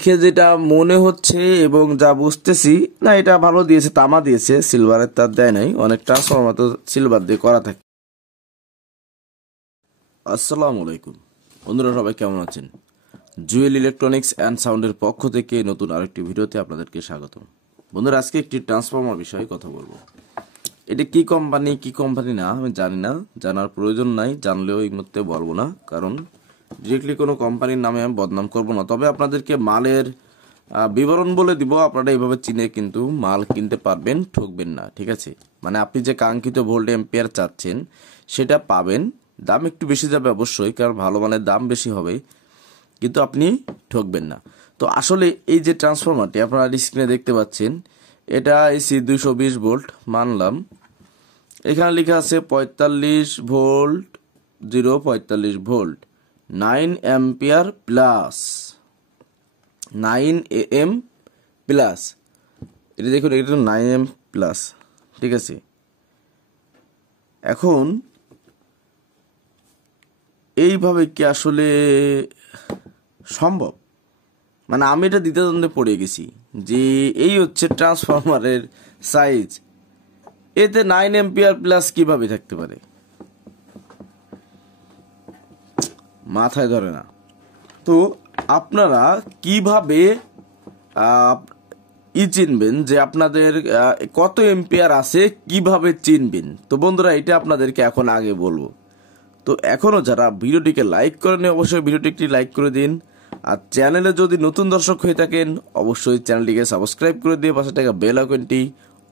দেখে যেটা মনে হচ্ছে এবং যা বুঝতেছি না, এটা ভালো দিয়েছে, তামা দিয়েছে, সিলভারের তার দেয় নাই। অনেক ট্রান্সফরমার তো সিলভার দিয়ে করা থাকে। আসসালামু আলাইকুম বন্ধুরা, সবাই কেমন আছেন? জুয়েল ইলেকট্রনিক্স অ্যান্ড সাউন্ডের পক্ষ থেকে নতুন আরেকটি ভিডিওতে আপনাদেরকে স্বাগতম। বন্ধুরা, আজকে একটি ট্রান্সফরমার বিষয়ে কথা বলবো। এটা কি কোম্পানি না আমি জানি না, জানার প্রয়োজন নাই, জানলেও এই মুহূর্তে বলবো না, কারণ ডিরেক্টলি কোনো কোম্পানির নামে আমি বদনাম করবো না। তবে আপনাদেরকে মালের বিবরণ বলে দিব, আপনারা এইভাবে চিনে কিন্তু মাল কিনতে পারবেন, ঠকবেন না। ঠিক আছে, মানে আপনি যে কাঙ্ক্ষিত ভোল্ট এম্পিয়ার চাচ্ছেন সেটা পাবেন। দাম একটু বেশি যাবে অবশ্যই, কারণ ভালো মানের দাম বেশি হবে, কিন্তু আপনি ঠকবেন না। তো আসলে এই যে ট্রান্সফরমারটি আপনারা স্ক্রিনে দেখতে পাচ্ছেন, এটা এসি 220 ভোল্ট মানলাম। এখানে লেখা আছে 45 volt 45 volt 9 ampere plus 9 AM plus. এটা দেখুন, এটা 9 AM প্লাস। ঠিক আছে, এখন এইভাবে কি আসলে সম্ভব? মানে আমি এটা দ্বিধাদ্বন্দ্বে পড়ে গেছি যে এই হচ্ছে ট্রান্সফরমারের সাইজ, এতে 9 অ্যাম্পিয়ার প্লাস কিভাবে থাকতে পারে, মাথায় ধরে না। তো আপনারা কিভাবে চিনবেন যে আপনাদের কত এম্পিয়ার আছে, কিভাবে চিনবেন? তো বন্ধুরা, এটা আপনাদেরকে এখন আগে বলবো। তো এখনো যারা ভিডিওটিকে লাইক করেন, অবশ্যই ভিডিওটি লাইক করে দিন। আর চ্যানেলে যদি নতুন দর্শক হয়ে থাকেন, অবশ্যই চ্যানেলটিকে সাবস্ক্রাইব করে দিয়ে পাশে থাকা বেল আইকনটি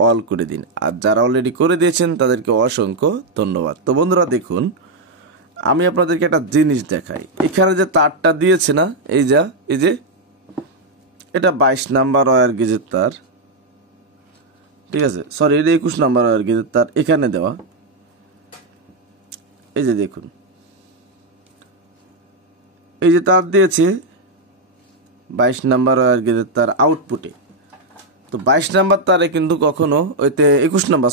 অল করে দিন। আর যারা অলরেডি করে দিয়েছেন তাদেরকে অসংখ্য ধন্যবাদ। তো বন্ধুরা দেখুন, আমি আপনাদেরকে একটা জিনিস দেখাই। এখানে যে তারটা দিয়েছে না, এই যে এটা 22 নাম্বার ওয়্যার গেজের তার। ঠিক আছে, সরি, এটা 21 নাম্বার ওয়্যার গেজের তার এখানে দেওয়া। এই যে দেখুন, এই যে তার দিয়েছে 22 নাম্বার ওয়্যার গেজের তার আউটপুটে। তো 22 নাম্বার তারে কিন্তু কখনো ওইতে 21 নাম্বার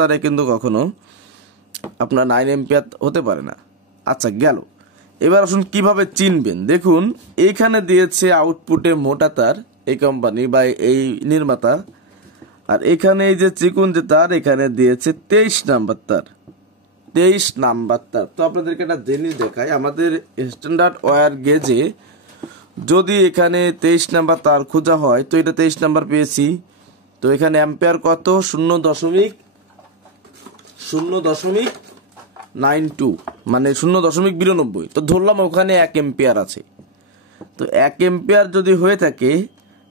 তারে কিন্তু কখনো আপনার 9 এম্পিয়ার হতে পারে না। আচ্ছা গেল, এবার আসুন কিভাবে চিনবেন। দেখুন, এইখানে দিয়েছে আউটপুটে মোটা তার, এই কোম্পানি বা এই নির্মাতা। আর এখানে এই যে চিকুন যে তার, এখানে দিয়েছে 23 নাম্বার তার। 23 নাম্বার তার। তো আপনাদেরকে একটা জিনিস দেখাই, আমাদের স্ট্যান্ডার্ড ওয়্যার গেজে যদি এখানে 23 নাম্বার তার খোঁজা হয়, তো এটা 23 নাম্বার পেয়েছি। তো এখানে অ্যাম্পিয়ার কত? 0.92, মানে 0.92। তো ধরলাম ওখানে 1 এম্পিয়ার আছে। তো 1 এম্পিয়ার যদি হয়ে থাকে,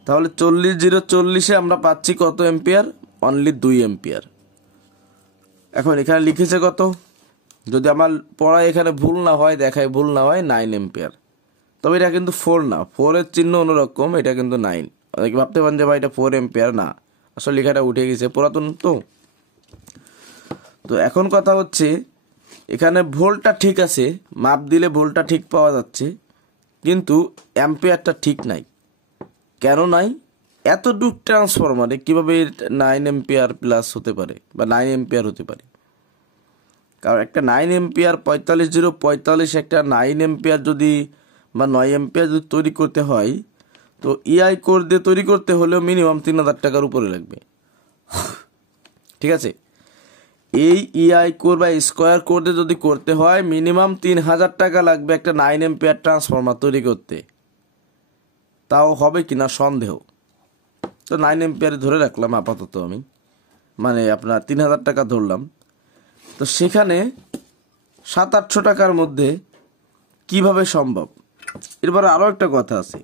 তাহলে 40 আমরা পাচ্ছি কত এম্পিয়ার? Only 2 ampere. এখন এখানে লিখেছে কত? যদি আমার পড়ায় এখানে ভুল না হয়, দেখায় ভুল না হয়, 9 এম্পিয়ার। তবে এটা কিন্তু 4 না, 4 এর চিহ্ন অন্যরকম, এটা কিন্তু 9। অনেকে ভাবতে পারেন যে ভাই এটা 4 এম্পিয়ার। না, আসলে লেখাটা উঠে গেছে, পুরাতন তো। তো এখন কথা হচ্ছে, এখানে ভোল্টটা ঠিক আছে, মাপ দিলে ভোল্টটা ঠিক পাওয়া যাচ্ছে, কিন্তু অ্যাম্পিয়ারটা ঠিক নাই। কেন নাই? এতটুক ট্রান্সফরমারে কিভাবে 9 এম্পিয়ার প্লাস হতে পারে বা 9 এম্পিয়ার হতে পারে? কারণ একটা 9 এম্পিয়ার 45 একটা 9 এম্পিয়ার যদি বা 9 এম্পিয়ার যদি তৈরি করতে হয়, তো ইআই কোর দিয়ে তৈরি করতে হলেও মিনিমাম 3000 টাকার উপরে লাগবে। ঠিক আছে, এই ইআই কোর বা স্কোয়ার কোর দিয়ে যদি করতে হয়, মিনিমাম 3000 টাকা লাগবে একটা 9 এম্পিয়ার ট্রান্সফরমার তৈরি করতে। তাও হবে কিনা সন্দেহ। তো 9 এম্পিয়ারে ধরে রাখলাম আপাতত আমি, মানে আপনার 3000 টাকা ধরলাম। তো সেখানে 700-800 টাকার মধ্যে কিভাবে সম্ভব? এরপরে আরও একটা কথা আছে,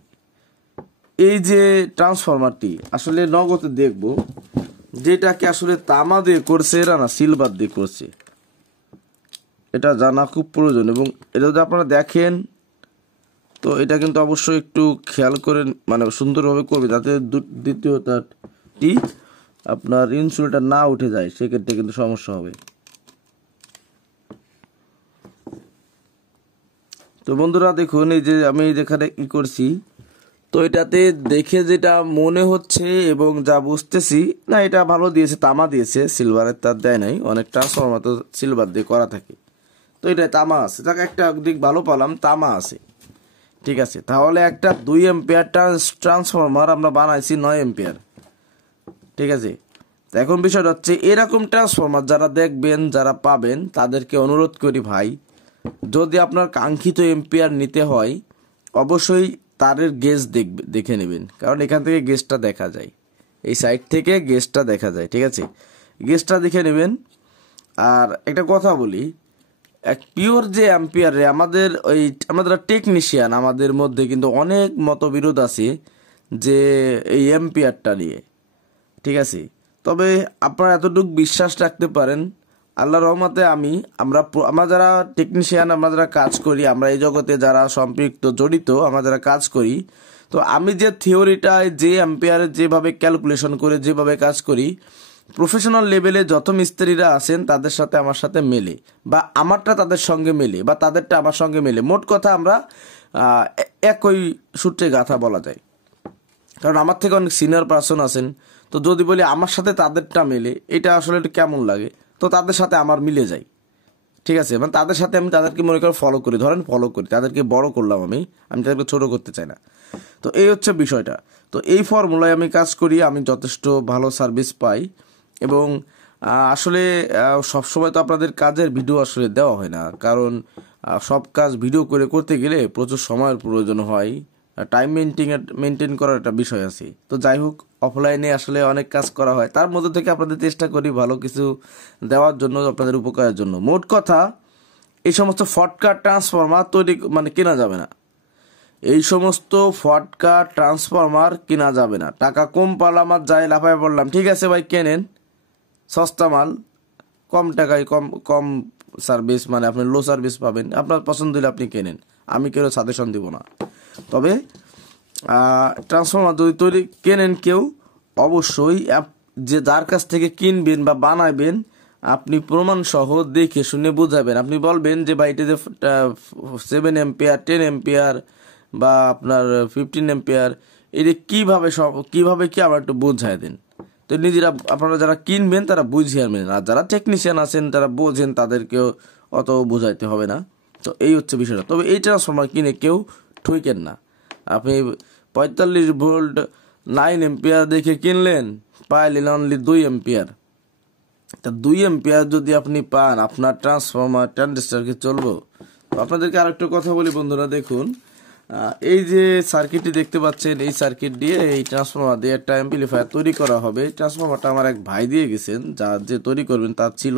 এই যে ট্রান্সফরমারটি আসলে নগদে দেখব যেটাকে আসলে তামা দিয়ে করছে এরা না সিলভার দিয়ে করছে, এটা জানা খুব প্রয়োজন। এবং এটা যদি আপনারা দেখেন, তো এটা কিন্তু অবশ্যই একটু খেয়াল করে, মানে সুন্দরভাবে করবে, যাতে দ্বিতীয় তারটি আপনার ইনসুলেটর না উঠে যায়, সেক্ষেত্রে কিন্তু সমস্যা হবে। তো বন্ধুরা দেখুন, এই যে আমি যেখানে কি করছি, তো এটাতে দেখে যেটা মনে হচ্ছে এবং যা বুঝতেছি না, এটা ভালো দিয়েছে, তামা দিয়েছে, সিলভারের তার দেয় নাই। অনেক ট্রান্সফরমার তো সিলভার দিয়ে করা থাকে, তো এটা তামা আছে। তাকে একটা দিক ভালো পালাম, তামা আছে। ঠিক আছে, তাহলে একটা 2 এম্পিয়ার ট্রান্সফরমার আমরা বানাইছি 9 এম্পিয়ার। ঠিক আছে, এখন বিষয়টা হচ্ছে এরকম ট্রান্সফরমার যারা দেখবেন, যারা পাবেন, তাদেরকে অনুরোধ করি ভাই, যদি আপনার কাঙ্ক্ষিত এম্পিয়ার নিতে হয় অবশ্যই তারের গেজ দেখে নেবেন, কারণ এখান থেকে গেজটা দেখা যায়, এই সাইড থেকে গেজটা দেখা যায়। ঠিক আছে, গেজটা দেখে নেবেন। আর একটা কথা বলি, এক পিওর যে অ্যাম্পিয়ারে আমাদের টেকনিশিয়ান, আমাদের মধ্যে কিন্তু অনেক মতবিরোধ আছে যে এই অ্যাম্পিয়ারটা নিয়ে। ঠিক আছে, তবে আপনারা এতটুকু বিশ্বাস রাখতে পারেন, আল্লাহর রহমতে আমরা যারা টেকনিশিয়ান, আমরা যারা কাজ করি, আমরা এই জগতে যারা সম্পৃক্ত জড়িত, আমরা যারা কাজ করি, তো আমি যে থিওরিটায় যে অ্যাম্পিয়ারে যেভাবে ক্যালকুলেশন করে যেভাবে কাজ করি, প্রফেশনাল লেভেলে যত মিস্ত্রিরা আছেন তাদের সাথে আমার সাথে মেলে, বা আমারটা তাদের সঙ্গে মেলে, বা তাদেরটা আমার সঙ্গে মেলে। মোট কথা আমরা একই সূত্রে গাথা বলা যায়, কারণ আমার থেকে অনেক সিনিয়র পার্সন আছেন। তো যদি বলি আমার সাথে তাদেরটা মেলে, এটা আসলে একটু কেমন লাগে, তো তাদের সাথে আমার মিলে যায়। ঠিক আছে, মানে তাদের সাথে আমি তাদেরকে মনে করে ফলো করি, ফলো করি, তাদেরকে বড় করলাম, আমি তাদেরকে ছোট করতে চাই না। তো এই হচ্ছে বিষয়টা। তো এই ফর্মুলায় আমি কাজ করি, আমি যথেষ্ট ভালো সার্ভিস পাই। এবং আসলে সবসময় তো আপনাদের কাজের ভিডিও আসলে দেওয়া হয় না, কারণ সব কাজ ভিডিও করতে গেলে প্রচুর সময়ের প্রয়োজন হয়, টাইম মেনটেন করার একটা বিষয় আছে। তো যাই হোক, অফলাইনে আসলে অনেক কাজ করা হয়, তার মধ্যে থেকে আপনাদের চেষ্টা করি ভালো কিছু দেওয়ার জন্য, আপনাদের উপকারের জন্য। মোট কথা, এই সমস্ত ফটকা ট্রান্সফরমার কেনা যাবে না, এই সমস্ত ফটকা ট্রান্সফরমার কেনা যাবে না। টাকা কম পারলাম আর যাই লাফায় পড়লাম, ঠিক আছে ভাই কেনেন, সস্তা মাল, কম টাকায় কম সার্ভিস, আপনি লো সার্ভিস পাবেন, আপনার পছন্দ হলে আপনি কেনেন, আমি কেউ সাজেশন দিব না। তবে ট্রান্সফরমার যদি কেনেন কেউ, অবশ্যই যে যার কাছ থেকে কিনবেন বা বানাবেন, আপনি প্রমাণ সহ দেখে শুনে বুঝাবেন। আপনি বলবেন যে ভাই এটা যে 7 এম্পিয়ার, 10 এম্পিয়ার বা আপনার 15 এম্পিয়ার, এটা কিভাবে কি আমার একটু বুঝাই দেন। তো নিজেরা আপনারা যারা কিনবেন তারা বুঝিয়ে আনবেন, আর যারা টেকনিশিয়ান আছেন তারা বোঝেন, তাদেরকেও অত বোঝাইতে হবে না। তো এই হচ্ছে বিষয়টা। তবে এই ট্রান্সফরমার কিনে কেউ ঠইকেন না। আপনি 45 ভোল্ট 9 এম্পিয়ার দেখে কিনলেন, পাইলেন অনলি 2 এম্পিয়ার। তা 2 এম্পিয়ার যদি আপনি পান, আপনার ট্রান্সফরমার ট্রানজিস্টর কি চলবো? আপনাদেরকে আরেকটা কথা বলি বন্ধুরা, দেখুন এই যে সার্কিটটি দেখতে পাচ্ছেন, এই সার্কিট দিয়ে এই ট্রান্সফরমার দিয়ে একটা অ্যাম্পলিফায়ার তৈরি করা হবে। ট্রান্সফরমারটা আমার এক ভাই দিয়ে গেছেন, যে তৈরি করবেন তার ছিল,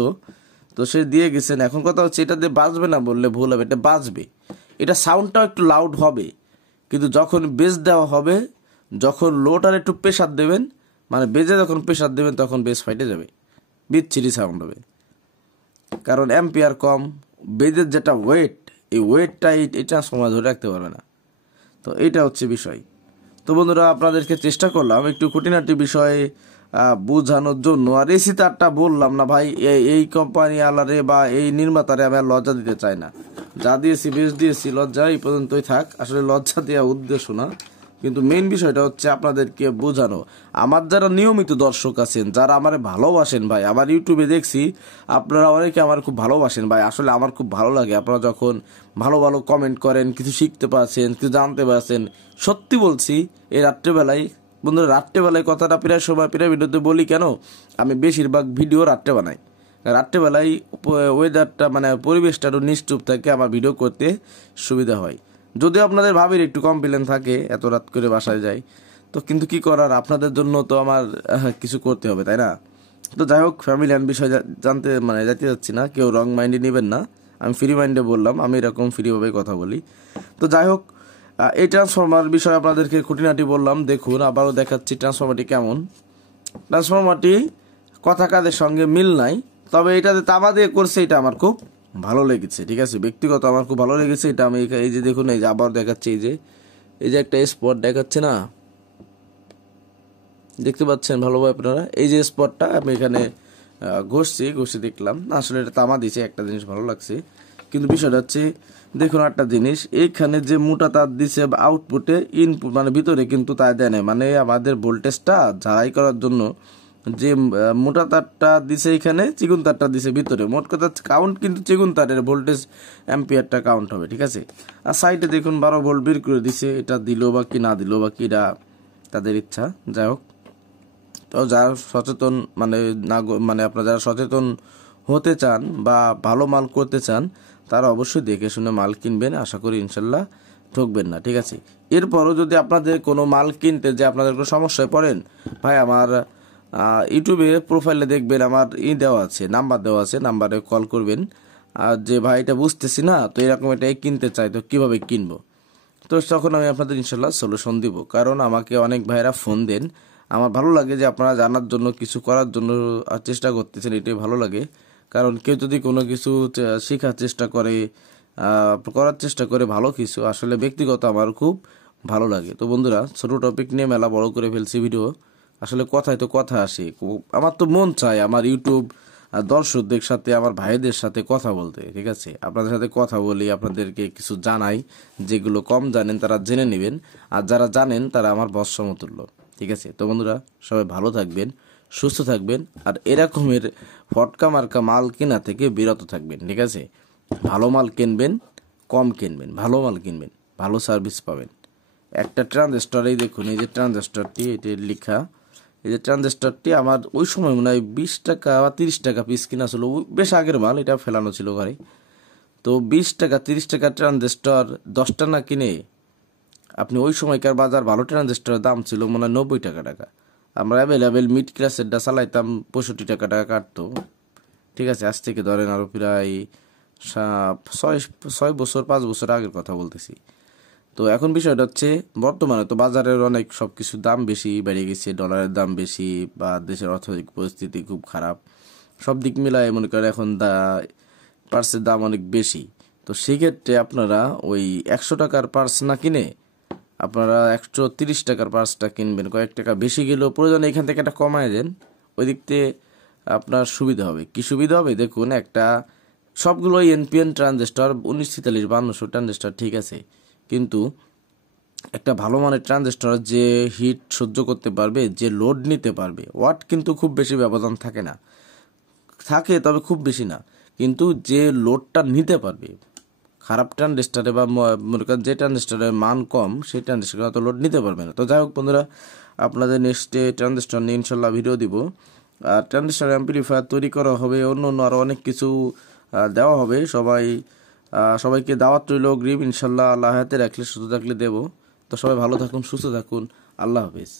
তো সে দিয়ে গেছেন। এখন কথা হচ্ছে, এটা দিয়ে বাজবে না বললে ভুল হবে, এটা বাজবে, এটা সাউন্ডটাও একটু লাউড হবে, কিন্তু যখন বেস দেওয়া হবে, যখন লোটার একটু প্রেশার দেবেন, বেজে যখন প্রেশার দেবেন, তখন বেস ফাইটে যাবে, বিচ্ছিরি সাউন্ড হবে, কারণ অ্যাম্পিয়ার কম, বেজের যেটা ওয়েট, এই ওয়েটটা এই ট্রান্সফরমার ধরে রাখতে পারবে না। তো এইটা হচ্ছে বিষয়। তো বন্ধুরা, আপনাদেরকে চেষ্টা করলাম একটু খুঁটিনাটি বিষয়ে বোঝানোর জন্য। আর এসি তারটা বললাম না ভাই, এই কোম্পানি আলারে বা এই নির্মাতারে আমি আর লজ্জা দিতে চাই না, যা দিয়েছি বেশ দিয়েছি, লজ্জা এই পর্যন্তই থাক। আসলে লজ্জা দেওয়া উদ্দেশ্য না, কিন্তু মেইন বিষয়টা হচ্ছে আপনাদেরকে বোঝানো। আমার যারা নিয়মিত দর্শক আছেন, যারা আমার ভালোবাসেন ভাই, আমার ইউটিউবে দেখছি আপনারা অনেকে আমার খুব ভালোবাসেন ভাই, আসলে আমার খুব ভালো লাগে আপনারা যখন ভালো ভালো কমেন্ট করেন, কিছু শিখতে পারছেন, কিছু জানতে পারছেন। সত্যি বলছি, এই রাত্রেবেলায় বন্ধুরা, রাত্রেবেলায় কথাটা প্রায় ভিডিওতে বলি কেন, আমি বেশিরভাগ ভিডিও রাত্রে বানাই। রাত্রেবেলায় ওয়েদারটা পরিবেশটা একটু নিশ্চুপ থাকে, আমার ভিডিও করতে সুবিধা হয়। যদিও আপনাদের ভাবির একটু কমপ্লেন থাকে, এত রাত করে বাসায় যাই, তো কিন্তু কি করার, আপনাদের জন্য তো আমার কিছু করতে হবে, তাই না? তো যাই হোক, ফ্যামিলি অ্যান্ড বিষয় জানতে যাইতে যাচ্ছি না, কেউ রং মাইন্ডে নেবেন না, আমি ফ্রি মাইন্ডে বললাম, আমি এরকম ফ্রিভাবে কথা বলি। তো যাই হোক, এই ট্রান্সফরমার বিষয়ে আপনাদেরকে খুঁটিনাটি বললাম। দেখুন, আবারও দেখাচ্ছি ট্রান্সফরমারটি কেমন। ট্রান্সফরমারটি কথা কাজের সঙ্গে মিল নাই, তবে এটাতে তামা দিয়ে করছে, এটা আমার খুব ভালো লেগেছে। ঠিক আছে, ব্যক্তিগত আমার খুব ভালো লেগেছে এটা। আমি এই যে দেখুন, এই যে আবার দেখাচ্ছি, এই যে একটা স্পট দেখাচ্ছে না, দেখতে পাচ্ছেন ভালোভাবে আপনারা, এই যে স্পটটা আমি এখানে ঘষে দেখলাম, আসলে এটা তামা দিয়েছে, একটা জিনিস ভালো লাগছে। কিন্তু বিষয়টা হচ্ছে, দেখুন একটা জিনিস, এইখানে যে মোটা তার দিছে আউটপুটে, ইনপুট ভিতরে কিন্তু তাই দেয় না, আমাদের ভোল্টেজটা ঝালাই করার জন্য যে মোটা তারটা দিছে এখানে, চিকন তারটা দিছে ভিতরে। মোট কথা কাউন্ট কিন্তু চিকন তারের ভোল্টেজ অ্যাম্পিয়ারটা কাউন্ট হবে, ঠিক আছে। আর সাইডে দেখুন 12 ভোল্ট বের করে দিছে, এটা দিল বা কি না দিল বা কি, এটা তাদের ইচ্ছা। যাই হোক, তো যারা সচেতন মানে আপনারা যারা সচেতন হতে চান বা ভালো মাল করতে চান, তারা অবশ্যই দেখে শুনে মাল কিনবেন। আশা করি ইনশাল্লাহ ঠকবেন না, ঠিক আছে। এরপরও যদি আপনাদের কোনো মাল কিনতে যে আপনাদের কোনো সমস্যায় পড়েন, ভাই আমার ইউটিউবে প্রোফাইলে দেখবেন আমার দেওয়া আছে, নাম্বার দেওয়া আছে, নাম্বারে কল করবেন। আর যে ভাই এটা বুঝতেছি না, তো এরকম এটাই কিনতে চাই, তো কীভাবে কিনবো, তো তখন আমি আপনাদের ইনশাল্লাহ সলিউশন দিব। কারণ আমাকে অনেক ভাইরা ফোন দেন, আমার ভালো লাগে যে আপনারা জানার জন্য, কিছু করার জন্য চেষ্টা করতেছেন, এটাই ভালো লাগে। কারণ কেউ যদি কোনো কিছু শেখার চেষ্টা করে, করার চেষ্টা করে ভালো কিছু, আসলে ব্যক্তিগত আমার খুব ভালো লাগে। তো বন্ধুরা, ছোট টপিক নিয়ে মেলা বড় করে ফেলছি ভিডিও, আসলে কথায় তো কথা আসে। আমার তো মন চায় আমার ইউটিউব দর্শকদের সাথে, আমার ভাইদের সাথে কথা বলতে, ঠিক আছে। আপনাদের সাথে কথা বলি, আপনাদেরকে কিছু জানাই, যেগুলো কম জানেন তারা জেনে নেবেন, আর যারা জানেন তারা আমার বৎস সমতুল্য, ঠিক আছে। তো বন্ধুরা, সবাই ভালো থাকবেন, সুস্থ থাকবেন, আর এরকমের ফটকা মার্কা মাল কেনা থেকে বিরত থাকবেন, ঠিক আছে। ভালো মাল কিনবেন, কম কিনবেন, ভালো মাল কিনবেন, ভালো সার্ভিস পাবেন। একটা ট্রানজিস্টর, এই দেখুন, এই যে ট্রানজিস্টরটি, এটি লেখা, এই যে ট্রানজিস্টরটি আমার ওই সময় মনে হয় 20 টাকা বা 30 টাকা পিস কিনা ছিল, বেশ আগের মাল, এটা ফেলানো ছিল ঘরে। তো 20 টাকা 30 টাকা ট্রানজিস্টর 10টা না কিনে, আপনি ওই সময়কার বাজার ভালো ট্রানজিস্টরের দাম ছিল মনে হয় 90 টাকা। আমরা অ্যাভেলেবেল মিড ক্লাসেরটা চালাইতাম 65 টাকা কাটতো, ঠিক আছে। আজ থেকে ধরেন আরও প্রায় 5 বছর আগের কথা বলতেছি। তো এখন বিষয়টা হচ্ছে, বর্তমানে তো বাজারের অনেক সব কিছুর দাম বেশি বেড়ে গেছে, ডলারের দাম বেশি, বা দেশের অর্থনৈতিক পরিস্থিতি খুব খারাপ, সব দিক মিলায় মনে করেন এখন পার্সের দাম অনেক বেশি। তো সেক্ষেত্রে আপনারা ওই 100 টাকার পার্স না কিনে আপনারা 130 টাকার পার্সটা কিনবেন, কয়েক টাকা বেশি গেলেও প্রয়োজনে এখান থেকে একটা কমায় দেন, ওই দিক থেকে আপনার সুবিধা হবে। কি সুবিধা হবে দেখুন, একটা সবগুলোই এনপিএন ট্রানজিস্টর 1943-5200 ট্রানজিস্টর, ঠিক আছে, কিন্তু একটা ভালো মানের ট্রানজিস্টর যে হিট সহ্য করতে পারবে, যে লোড নিতে পারবে, ওয়াট কিন্তু খুব বেশি ব্যবধান থাকে না, থাকে তবে খুব বেশি না, কিন্তু যে লোডটা নিতে পারবে, খারাপ ট্রানজিস্টরে বা মনে করেন যে ট্রানজিস্টরের মান কম, সেই ট্রানজিস্টর তো লোড নিতে পারবে না। তো যাই হোক বন্ধুরা, আপনাদের নেক্সটে ট্রানজিস্টর নিয়ে ইনশাল্লাহ ভিডিও দিব। আর ট্রানজিস্টর অ্যাম্পলিফায়ার তৈরি করা হবে, অন্য আরও অনেক কিছু দেওয়া হবে। সবাইকে দাওয়াত রইল, অগ্রিম, ইনশাল্লাহ আল্লাহ হাতে রাখলে, সুস্থ থাকলে দেব। তো সবাই ভালো থাকুন, সুস্থ থাকুন, আল্লাহ হাফিজ।